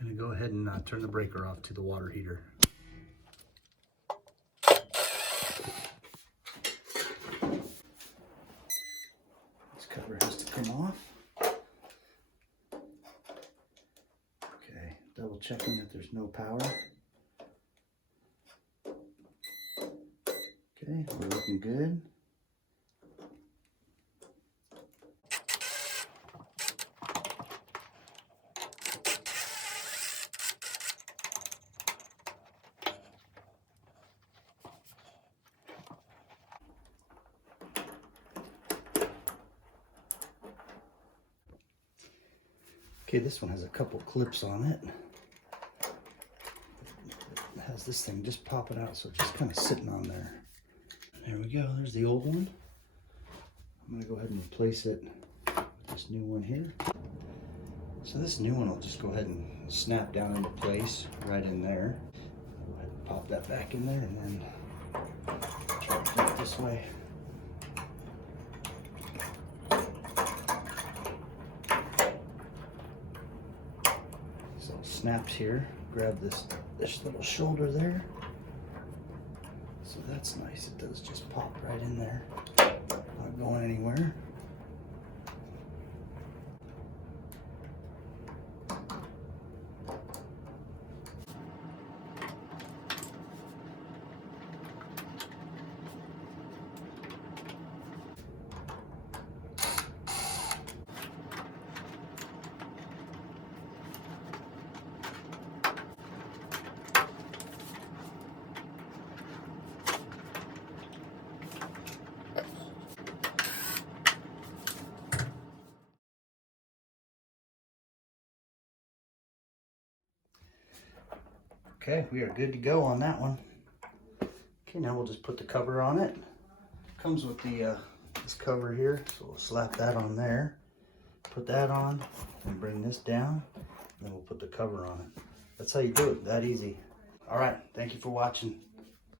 Gonna go ahead and turn the breaker off to the water heater. This cover has to come off. Okay, double checking that there's no power. Okay, we're looking good. Okay, this one has a couple clips on it. It has this thing just popping out, so it's just kind of sitting on there. There we go, there's the old one. I'm gonna go ahead and replace it with this new one here. So this new one will just go ahead and snap down into place right in there. Go ahead and pop that back in there and then try to flip it this way. So it snaps here. Grab this little shoulder there. So that's nice. It does just pop right in there. Not going anywhere. Okay, we are good to go on that one. Okay, now we'll just put the cover on it. Comes with the this cover here, so we'll slap that on there. Put that on, and bring this down, and then we'll put the cover on it. That's how you do it, that easy. All right, thank you for watching.